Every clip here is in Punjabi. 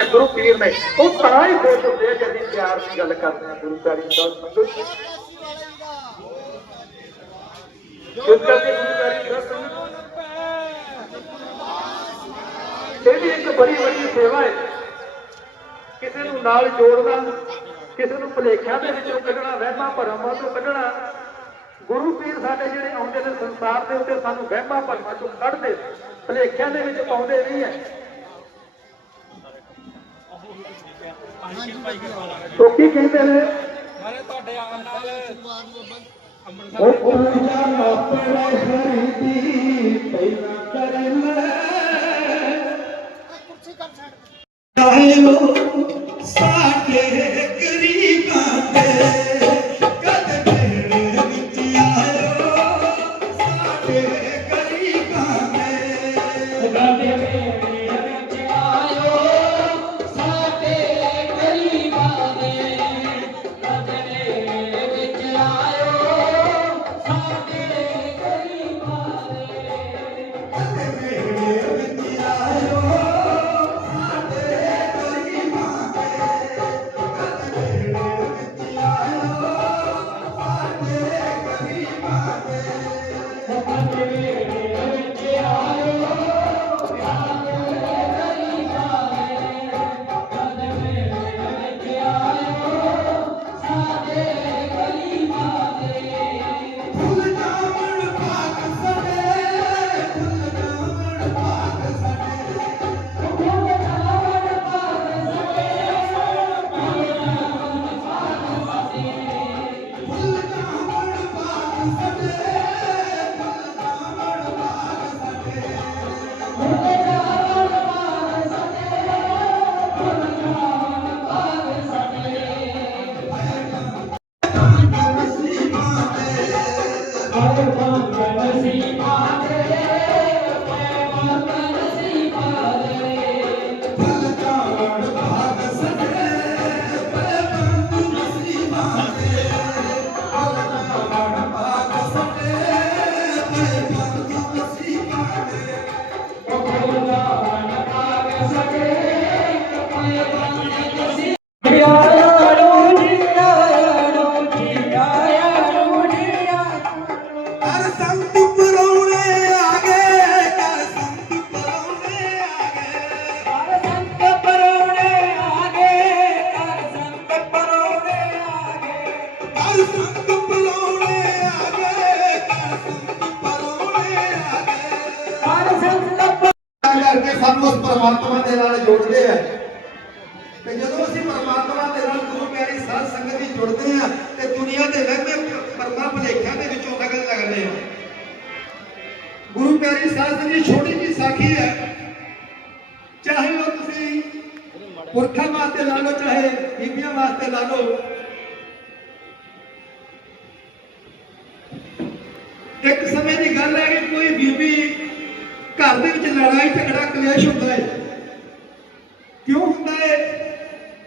ਗੁਰੂ ਪੀਰ ਨੇ। ਉਹ ਤਾਂ ਹੀ ਖੁਸ਼ ਹੁੰਦੇ ਆ ਜਦ ਅਸੀਂ ਪਿਆਰ ਦੀ ਗੱਲ ਕਰਦੇ ਆ ਗੁਰੂ ਪਿਆਰੀ ਸਾਹਿਬ ਸੰਗਤ ਇਸ ਕਰਕੇ ਗੁਰੂ ਪਿਆਰੀ ਸਾਹਿਬ ਸੰਗਤ ਇਹ ਵੀ ਇੱਕ ਬੜੀ ਵੱਡੀ ਸੇਵਾ ਹੈ। ਕਿਸੇ ਨੂੰ ਨਾਲ ਜੋੜਨਾ, ਕਿਸੇ ਨੂੰ ਭੁਲੇਖਿਆਂ ਦੇ ਵਿੱਚੋਂ ਕੱਢਣਾ, ਵਹਿਮਾਂ ਭਰਮਾਂ ਤੋਂ ਕੱਢਣਾ। ਗੁਰੂ ਪੀਰ ਸਾਡੇ ਜਿਹੜੇ ਆਉਂਦੇ ਨੇ ਸੰਸਾਰ ਦੇ ਉੱਤੇ ਸਾਨੂੰ ਵਹਿਮਾਂ ਭਰਮਾਂ ਚੋਂ ਕੱਢਦੇ, ਭੁਲੇਖਿਆਂ ਦੇ ਵਿੱਚ ਪਾਉਂਦੇ ਨਹੀਂ ਹੈ। ਉਹ ਕੀ ਕਹਿੰਦੇ ਨੇ? ਮਾਰੇ ਤੁਹਾਡੇ ਆਉਣ ਨਾਲ ਉਹ ਪੂਜਾ ਆਪਣੇ ਹਰੀ ਦੀ ਪਹਿਲਾਂ ਕਰ ਲੈ ਆਇਓ ਸਾਡੇ ਗਰੀਬਾਂ ਸਾਨੂੰ ਉਸ ਪਰਮਾਤਮਾ ਦੇ ਨਾਲ ਜੋੜਦੇ ਆ। ਤੇ ਜਦੋਂ ਅਸੀਂ ਪਰਮਾਤਮਾ ਦੇ ਨਾਲ ਗੁਰੂ ਪਿਆਰੀ ਸਾਧ ਸੰਗਤ ਵਿੱਚ ਜੁੜਦੇ ਆ, ਤੇ ਦੁਨੀਆ ਦੇ ਵਹਿਮੇ ਪਰਮਾ ਭੁਲੇਖਿਆਂ ਦੇ ਵਿੱਚੋਂ ਨਿਕਲ ਲੱਗਦੇ ਆ। ਗੁਰੂ ਪਿਆਰੀ ਸਾਧ ਸੰਗਤ ਦੀ ਛੋਟੀ ਜਿਹੀ ਸਾਖੀ ਹੈ। ਚਾਹੇ ਉਹ ਤੁਸੀਂ ਪੁਰਖਾਂ ਵਾਸਤੇ ਲਾ ਲਓ, ਚਾਹੇ ਬੀਬੀਆਂ ਵਾਸਤੇ ਲਾ ਲਓ। ਇੱਕ ਸਮੇਂ ਦੀ ਗੱਲ ਹੈ ਕਿ ਕੋਈ ਬੀਬੀ ਘਰ ਦੇ ਵਿੱਚ ਲੜਾਈ, ਝਗੜਾ, ਕਲੇਸ਼ ਹੁੰਦਾ ਹੈ। ਕਿਉਂ ਹੁੰਦਾ ਹੈ?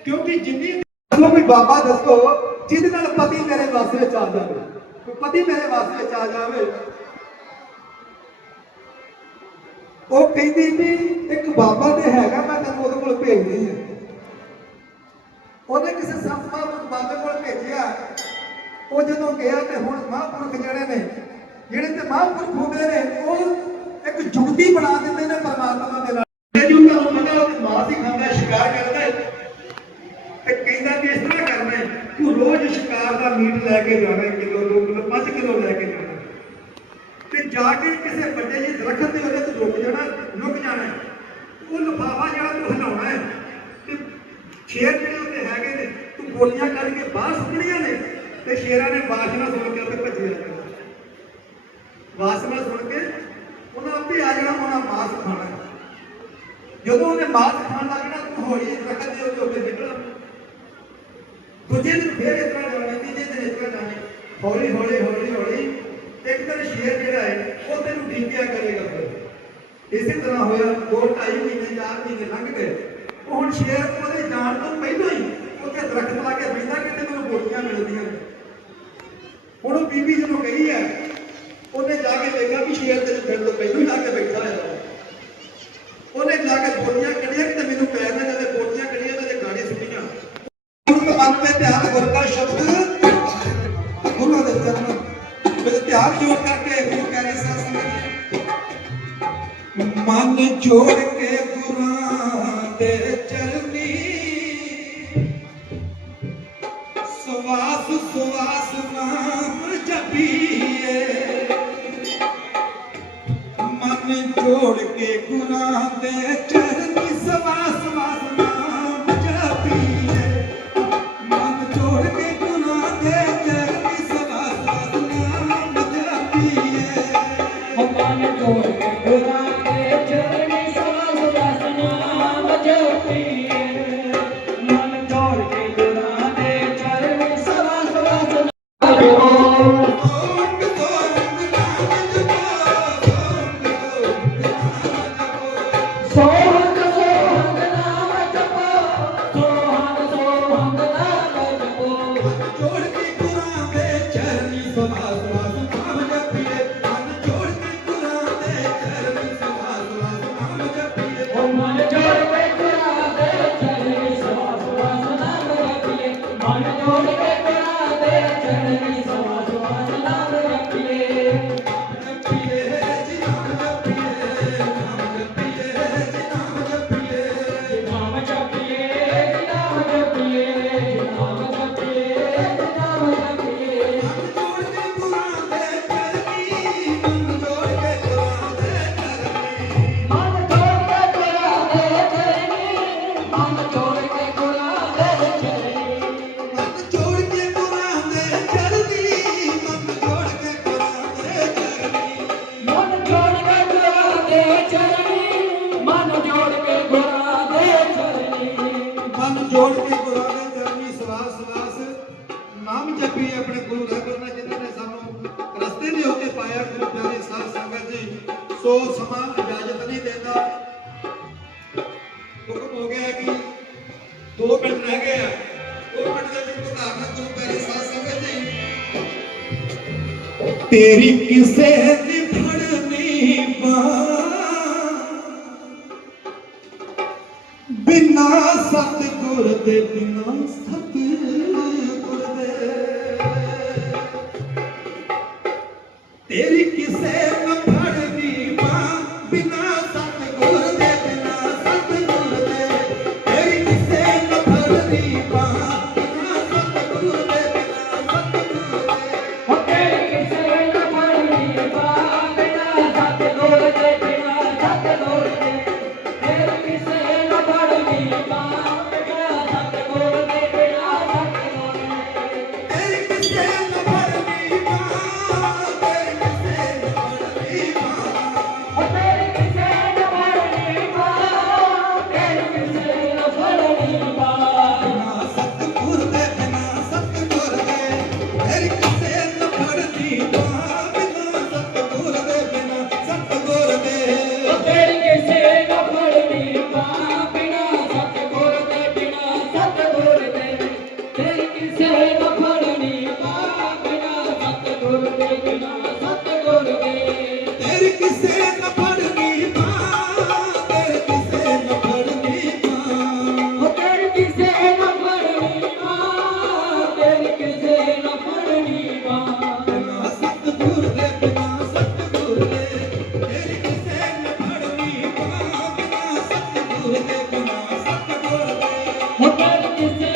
ਕਿਉਂਕਿ ਜਿੰਨੀ ਦੱਸੋ ਕੋਈ ਬਾਬਾ ਦੱਸੋ, ਜਿਹਦੇ ਨਾਲ ਪਤੀ ਮੇਰੇ ਵਾਸ ਵਿੱਚ ਆ ਜਾਵੇ। ਕੋਈ ਪਤੀ ਮੇਰੇ ਵਾਸ ਵਿੱਚ ਆ ਜਾਵੇ। ਉਹ ਕਹਿੰਦੀ ਵੀ ਇੱਕ ਬਾਬਾ ਤੇ ਹੈਗਾ, ਮੈਂ ਤੈਨੂੰ ਉਹਦੇ ਕੋਲ ਭੇਜਦੀ ਹਾਂ। ਉਹਨੇ ਕਿਸੇ ਸੰਤ ਨੂੰ ਬਾਬੇ ਕੋਲ ਭੇਜਿਆ। ਉਹ ਜਦੋਂ ਗਿਆ ਤੇ ਹੁਣ ਮਹਾਂਪੁਰਖ ਜਿਹੜੇ ਨੇ, ਜਿਹੜੇ ਤੇ ਮਹਾਂਪੁਰਖ ਹੁੰਦੇ ਨੇ, ਉਹ ਇੱਕ ਜੁਗਤੀ ਬਣਾ ਦਿੰਦੇ ਨੇ ਪਰਮਾਤਮਾ ਦੇ ਨਾਲ। ਤੇ ਜੋ ਤੁਹਾਨੂੰ ਪਤਾ ਉਹ ਮਾਸ ਹੀ ਖਾਂਦਾ ਸ਼ਿਕਾਰ ਕਰਦਾ ਹੈ। ਤੇ ਕਹਿੰਦਾ ਵੀ ਇਸ ਤਰ੍ਹਾਂ ਕਰਨਾ ਹੈ, ਤੂੰ ਰੋਜ਼ ਸ਼ਿਕਾਰ ਦਾ ਮੀਟ ਲੈ ਕੇ ਜਾਣਾ ਹੈ, ਕਿਲੋ 2 ਕਿਲੋ 5 ਕਿਲੋ ਲੈ ਕੇ ਜਾਣਾ ਤੇ ਜਾ ਕੇ ਕਿਸੇ ਵੱਡੇ ਜਿਹੇ ਦਰਖਤ ਦੇ ਉੱਤੇ ਤੂੰ ਰੁਕ ਜਾਣਾ ਲੁਕ ਜਾਣਾ ਉਹ ਲਿਫਾਫਾ ਜਿਹੜਾ ਤੂੰ ਹਿਲਾਉਣਾ ਹੈ ਤੇ ਸ਼ੇਰ ਜਿਹੜੇ ਉੱਤੇ ਹੈਗੇ ਨੇ ਤੂੰ ਗੋਲੀਆਂ ਕਰਕੇ ਬਾਹਰ ਸੁੱਟਣੀਆਂ ਨੇ। ਤੇ ਸ਼ੇਰਾਂ ਨੇ ਬਾਸ਼ਨਾ ਸੁਣ ਕੇ ਉੱਤੇ ਭੱਜੇ ਜਾਣਾ ਵਾਸਨਾ ਸੁਣ ਕੇ ਉਹਨਾਂ ਆਪੇ ਆ ਜਾਣਾ ਉਹਨਾਂ ਮਾਸ ਖਾਣਾ ਹੈ। ਜਦੋਂ ਉਹਨੇ ਮਾਸ ਖਾਣ ਲੱਗਣਾ ਤੂੰ ਹੌਲੀ ਦਰਖਤ ਦੇ ਉੱਤੇ ਉੱਤੇ ਨਿਕਲ ਦੂਜੇ ਦਿਨ ਫੇਰ ਇਸ ਤਰ੍ਹਾਂ ਜਾਣਾ, ਤੀਜੇ ਦਿਨ ਇਸ ਤਰ੍ਹਾਂ ਜਾਣਾ। ਹੌਲੀ ਹੌਲੀ ਹੌਲੀ ਹੌਲੀ। ਇੱਕ ਦਿਨ ਸ਼ੇਰ ਜਿਹੜਾ ਹੈ, ਉਹ ਤੈਨੂੰ ਡੀਕਿਆ ਕਰੇਗਾ ਫਿਰ। ਇਸੇ ਤਰ੍ਹਾਂ ਹੋਇਆ 2 2.5 ਮਹੀਨੇ, ਚਾਰ ਮਹੀਨੇ ਲੰਘ ਗਏ। ਹੁਣ ਸ਼ੇਰ ਉਹਦੇ ਜਾਣ ਤੋਂ ਪਹਿਲਾਂ ਹੀ ਉੱਥੇ ਦਰਖਤ ਲਾ ਕੇ ਬੈਠਾ ਕਿਤੇ ਮੈਨੂੰ ਬੋਟੀਆਂ ਮਿਲਦੀਆਂ। ਹੁਣ ਉਹ ਬੀਬੀ ਜਦੋਂ ਗਈ ਹੈ, ਉਹਨੇ ਜਾ ਕੇ ਦੇਖਿਆ ਵੀ ਸ਼ੇਰ ਤੇਰੇ ਪਿੰਡ ਤੋਂ ਪਹਿਲਾਂ ਹੀ ਲਾ ਕੇ ਬੈਠਾ ਹੈ। ਛੋੜ ਕੇ ਗੁਰਾਂ ਤੇ ਜੋੜ ਕੇ ਗੁਰਾਂ ਦੇ ਚਰਨੀ ਸਵਾਸ ਸਵਾਸ। ਨਾਮ ਜਪੀ ਆਪਣੇ ਗੁਰੂ ਰਹਿਬਰ ਨੇ ਜਿਨ੍ਹਾਂ ਨੇ ਸਾਨੂੰ ਰਸਤੇ ਦੇ ਉੱਤੇ ਪਾਇਆ ਗੁਰੂ ਪਿਆਰੇ ਸਾਧ ਸੰਗਤ ਜੀ। ਸੋ ਸਮਾਂ ਇਜਾਜ਼ਤ ਨਹੀਂ ਦਿੰਦਾ। ਹੁਕਮ ਹੋ ਗਿਆ ਕਿ ਦੋ ਮਿੰਟ ਰਹਿ ਗਏ ਆ। ਦੋ ਮਿੰਟ ਦੇ ਵਿੱਚ ਧਾਰਨਾ ਗੁਰੂ ਪਿਆਰੇ ਸਾਧ ਸੰਗਤ ਜੀ। ਤੇਰੀ ਕਿਸੇ Eu quero dizer.